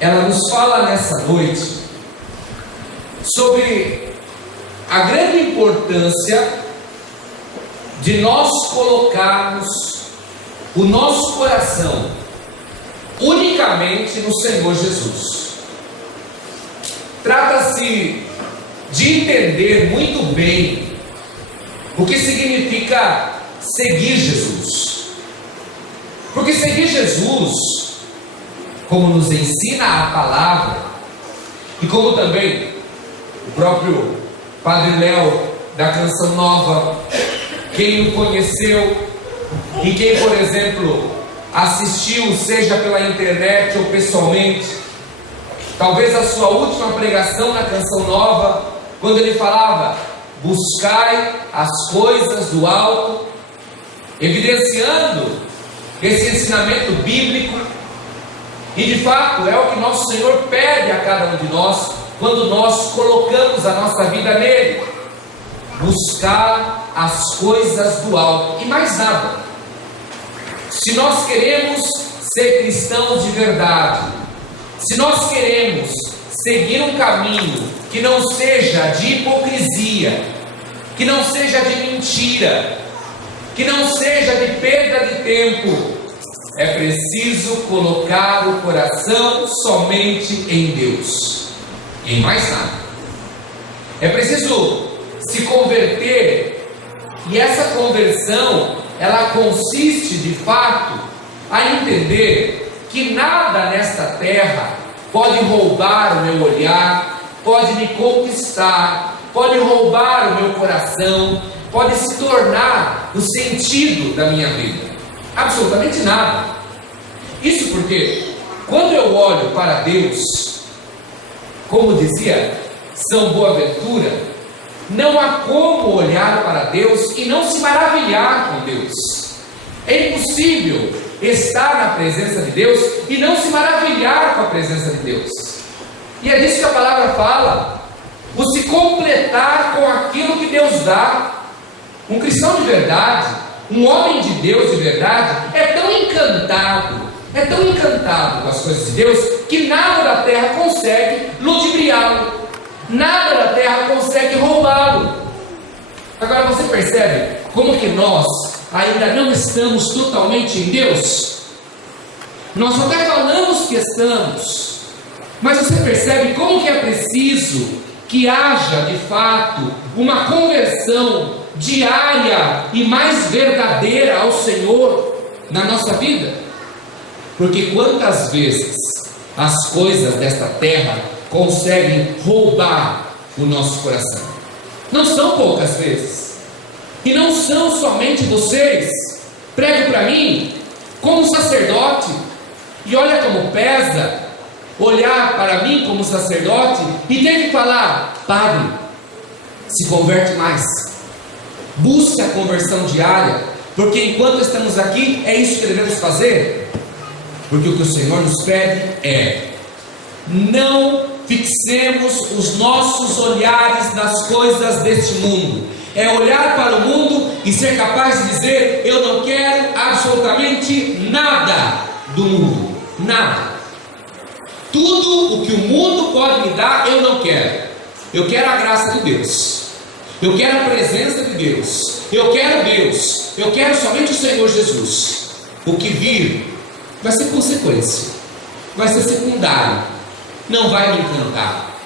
ela nos fala nessa noite sobre a grande importância de nós colocarmos o nosso coração unicamente no Senhor Jesus. Trata-se de entender muito bem o que significa seguir Jesus. Porque seguir Jesus, como nos ensina a palavra, e como também o próprio Padre Léo da Canção Nova, quem o conheceu e quem, por exemplo, assistiu, seja pela internet ou pessoalmente, talvez a sua última pregação na Canção Nova, quando ele falava: buscai as coisas do alto, evidenciando esse ensinamento bíblico. E de fato é o que nosso Senhor pede a cada um de nós quando nós colocamos a nossa vida nele: buscar as coisas do alto e mais nada. Se nós queremos ser cristãos de verdade, se nós queremos seguir um caminho que não seja de hipocrisia, que não seja de mentira, que não seja de perda de tempo, é preciso colocar o coração somente em Deus, em mais nada. É preciso se converter, e essa conversão, ela consiste de fato a entender que nada nesta terra pode roubar o meu olhar, pode me conquistar, pode roubar o meu coração, pode se tornar o sentido da minha vida. Absolutamente nada. Isso porque quando eu olho para Deus, como dizia São Boaventura, não há como olhar para Deus e não se maravilhar com Deus. É impossível estar na presença de Deus e não se maravilhar com a presença de Deus. E é disso que a palavra fala: o se completar com aquilo que Deus dá. Um cristão de verdade, um homem de Deus de verdade, é tão encantado com as coisas de Deus, que nada da terra consegue ludibriá-lo, nada da terra consegue roubá-lo. Agora você percebe como que nós ainda não estamos totalmente em Deus? Nós até falamos que estamos, mas você percebe como que é preciso que haja de fato uma conversão diária e mais verdadeira ao Senhor na nossa vida? Porque quantas vezes as coisas desta terra conseguem roubar o nosso coração? Não são poucas vezes, e não são somente vocês. Prego para mim como sacerdote, e olha como pesa olhar para mim como sacerdote e ter que falar: padre, se converte mais, busque a conversão diária, porque enquanto estamos aqui é isso que devemos fazer. Porque o que o Senhor nos pede é: não fixemos os nossos olhares nas coisas deste mundo. É olhar para o mundo e ser capaz de dizer: eu não quero absolutamente nada do mundo, nada. Tudo o que o mundo pode me dar eu não quero. Eu quero a graça de Deus, eu quero a presença de Deus, eu quero Deus, eu quero somente o Senhor Jesus. O que vir vai ser consequência, vai ser secundário, não vai me encantar.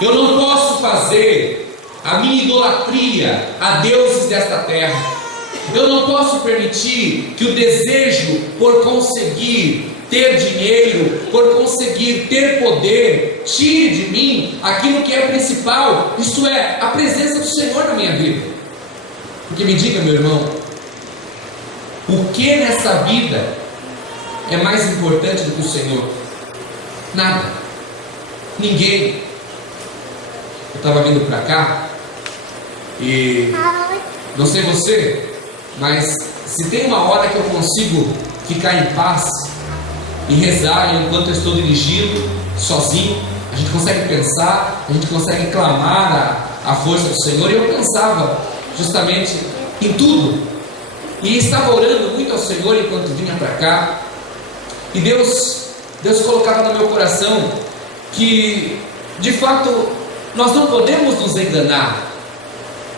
Eu não posso fazer a minha idolatria a deuses desta terra. Eu não posso permitir que o desejo por conseguir ter dinheiro, por conseguir ter poder, tire de mim aquilo que é principal, isto é, a presença do Senhor na minha vida. Porque me diga, meu irmão, o que nessa vida é mais importante do que o Senhor? Nada. Ninguém. Eu estava vindo para cá e não sei você, mas se tem uma hora que eu consigo ficar em paz e rezar enquanto eu estou dirigindo sozinho, a gente consegue pensar, a gente consegue clamar a força do Senhor. E eu pensava justamente em tudo e estava orando muito ao Senhor enquanto vinha para cá. E Deus Deus colocava no meu coração que, de fato, nós não podemos nos enganar,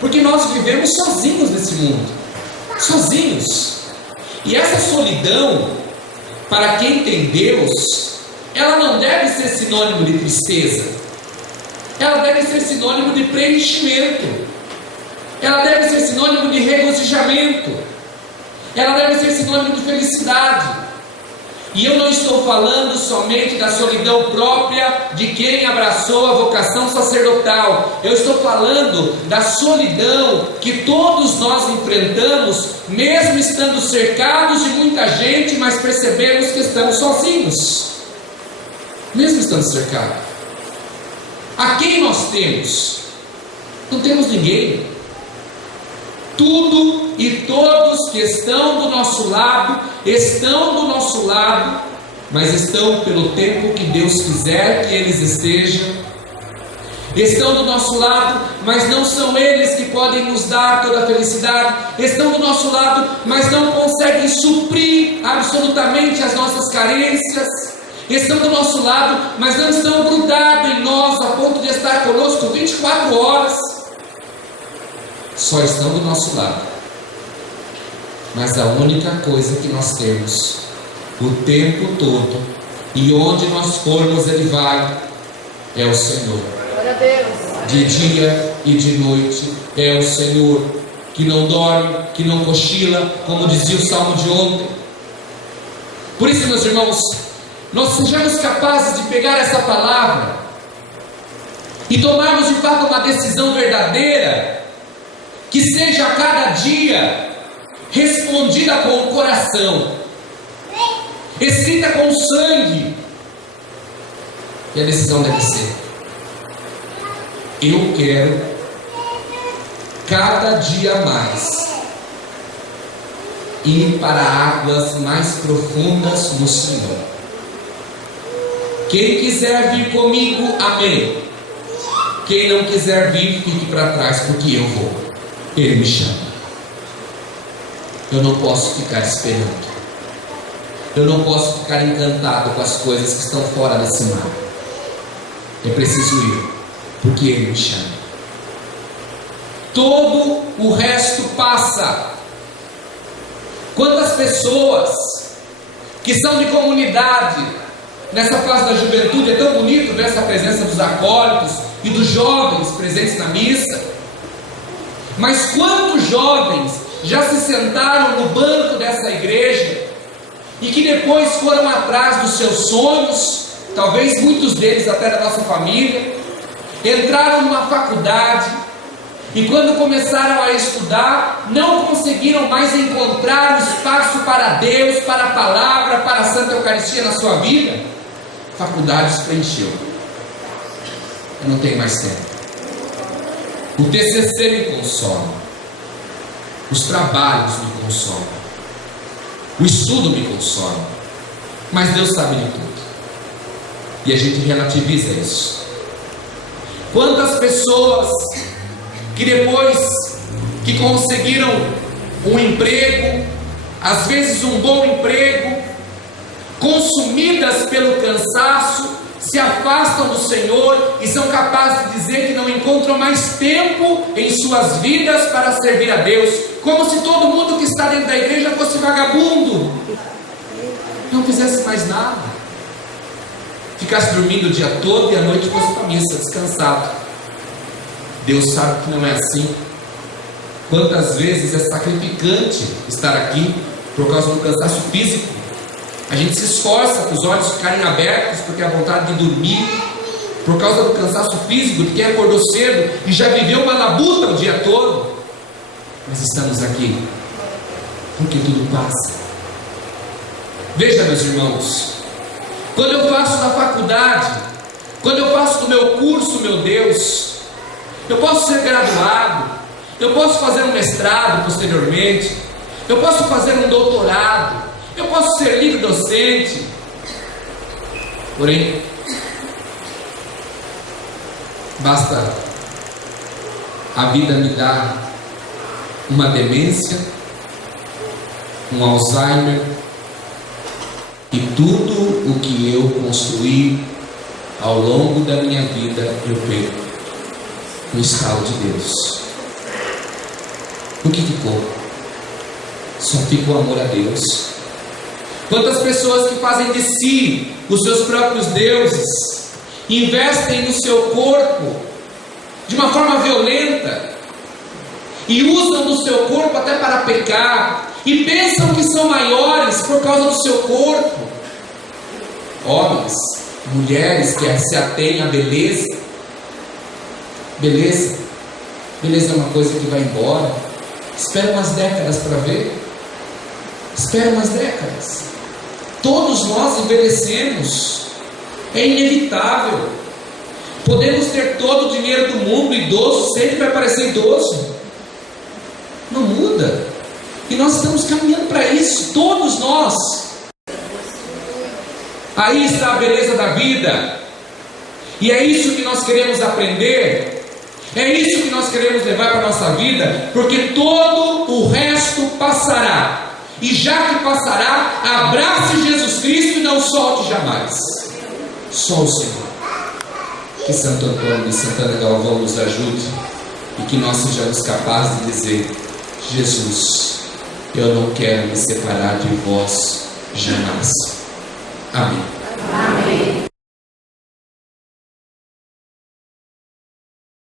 porque nós vivemos sozinhos nesse mundo, sozinhos. E essa solidão, para quem tem Deus, ela não deve ser sinônimo de tristeza, ela deve ser sinônimo de preenchimento, ela deve ser sinônimo de regozijamento, ela deve ser sinônimo de felicidade. E eu não estou falando somente da solidão própria de quem abraçou a vocação sacerdotal. Eu estou falando da solidão que todos nós enfrentamos, mesmo estando cercados de muita gente, mas percebemos que estamos sozinhos, mesmo estando cercados. A quem nós temos? Não temos ninguém. Tudo e todos que estão do nosso lado, mas estão pelo tempo que Deus quiser que eles estejam. Estão do nosso lado, mas não são eles que podem nos dar toda a felicidade. Estão do nosso lado, mas não conseguem suprir absolutamente as nossas carências. Estão do nosso lado, mas não estão grudados em nós a ponto de estar conosco 24 horas. Só estão do nosso lado, mas a única coisa que nós temos o tempo todo, e onde nós formos Ele vai, é o Senhor. Glória a Deus. De dia e de noite é o Senhor, que não dorme, que não cochila, como dizia o Salmo de ontem. Por isso, meus irmãos, nós sejamos capazes de pegar essa palavra e tomarmos de fato uma decisão verdadeira, que seja a cada dia respondida com o coração, escrita com sangue. E a decisão deve ser: eu quero cada dia mais ir para águas mais profundas no Senhor. Quem quiser vir comigo, amém. Quem não quiser vir, fique para trás, porque eu vou. Ele me chama. Eu não posso ficar esperando. Eu não posso ficar encantado com as coisas que estão fora desse mar. Eu preciso ir, porque Ele me chama. Todo o resto passa. Quantas pessoas que são de comunidade, nessa fase da juventude, é tão bonito ver essa presença dos acólitos e dos jovens presentes na missa. Mas quantos jovens já se sentaram no banco dessa igreja e que depois foram atrás dos seus sonhos, talvez muitos deles até da nossa família, entraram numa faculdade e quando começaram a estudar, não conseguiram mais encontrar espaço para Deus, para a palavra, para a Santa Eucaristia na sua vida? A faculdade se preencheu. Eu não tenho mais tempo. O TCC me consome, os trabalhos me consomem, o estudo me consome, mas Deus sabe de tudo, e a gente relativiza isso. Quantas pessoas que depois que conseguiram um emprego, às vezes um bom emprego, consumidas pelo cansaço, se afastam do Senhor e são capazes de dizer que não encontram mais tempo em suas vidas para servir a Deus, como se todo mundo que está dentro da igreja fosse vagabundo, não fizesse mais nada, ficasse dormindo o dia todo e à noite fosse para a missa, descansado. Deus sabe que não é assim. Quantas vezes é sacrificante estar aqui por causa do cansaço físico. A gente se esforça para os olhos ficarem abertos, porque a vontade de dormir, por causa do cansaço físico, de quem acordou cedo e já viveu uma labuta o dia todo. Mas estamos aqui, porque tudo passa. Veja, meus irmãos, quando eu faço na faculdade, quando eu faço no meu curso, meu Deus, eu posso ser graduado, eu posso fazer um mestrado posteriormente, eu posso fazer um doutorado, eu posso ser livre docente, porém, basta a vida me dar uma demência, um Alzheimer, E tudo o que eu construí ao longo da minha vida eu perco no estalo de Deus. O que ficou? Só fica o amor a Deus. Quantas pessoas que fazem de si os seus próprios deuses, investem no seu corpo de uma forma violenta e usam do seu corpo até para pecar e pensam que são maiores por causa do seu corpo. Homens, mulheres que se atêm à beleza. Beleza é uma coisa que vai embora. Espera umas décadas para ver. Espera umas décadas. Todos nós envelhecemos. É inevitável. Podemos ter todo o dinheiro do mundo, idoso sempre vai parecer idoso. Não muda. E nós estamos caminhando para isso, todos nós. Aí está a beleza da vida. E é isso que nós queremos aprender. É isso que nós queremos levar para a nossa vida, porque todo o resto passará. E já que passará, abrace Jesus Cristo e não solte jamais. Só o Senhor. Que Santo Antônio e Santana Galvão nos ajude e que nós sejamos capazes de dizer: Jesus, eu não quero me separar de vós jamais. Amém. Amém.